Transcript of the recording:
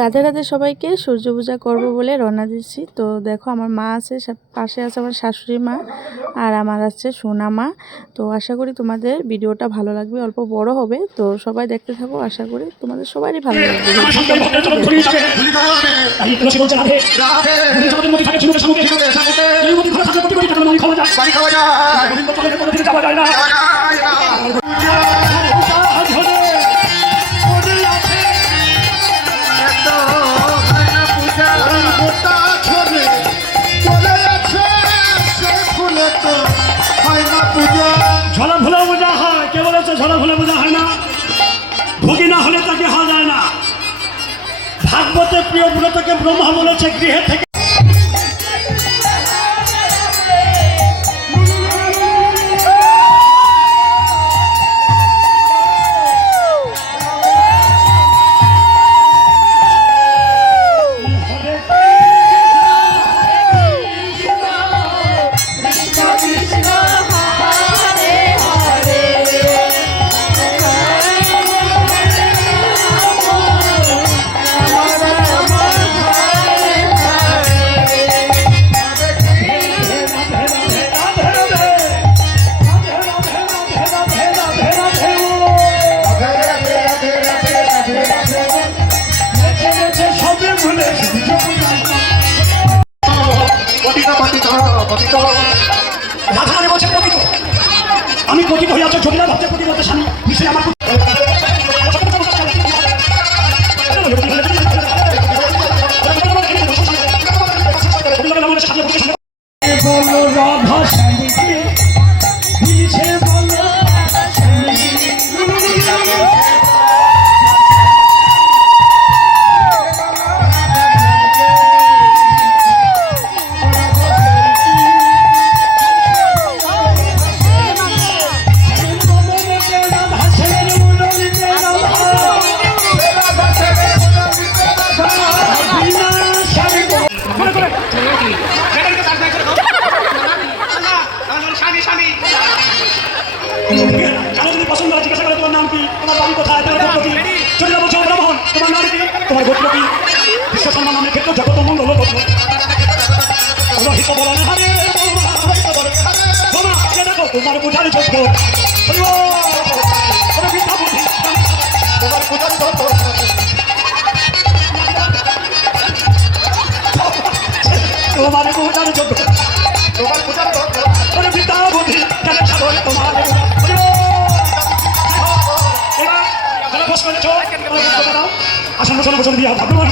রাধে রাধে সবাইকে। সূর্য পূজা করব বলে রওনা দিচ্ছি। তো দেখো আমার মা আছে, পাশে আছে আমার শাশুড়ি মা, আর আমার আছে সোনা মা। তো আশা করি তোমাদের ভিডিওটা ভালো লাগবে, অল্প বড় হবে, তো সবাই দেখতে থাকো। আশা করি তোমাদের সবারই ভালো লাগবে। ঝলা ভোলা বোঝা হয়, কে বলেছে ঝলা ভোলা বোঝা হয় না? ভোগী না হলে তাকে হওয়া যায় না। ভাগবতে প্রিয় ব্রতকে ব্রহ্মা বলেছে গৃহে থেকে আমি পতিত হইয়াছে ছবিরা ভাবছে পতিত স্বামী বিষয় আমার পছন্দ হয় জিজ্ঞাসা করে তোমার নাম কি, তোমার বাড়ি কোথায়, তোমার গোত্র কি, চলে যাবো ব্রাহ্মণ, তোমার নাম কি, তোমার গোত্র কি, বিশ্ব সম্মানের ক্ষেত্রে জগত মঙ্গল গোত্র রহিত বলা হারে দেখো তোমার পূজারি যোগ্য তোমার পূজারি যোগ্য তোমার পূজার পিতা বুদ্ধি তোমার আসন্ন বছর দিয়া ভগবান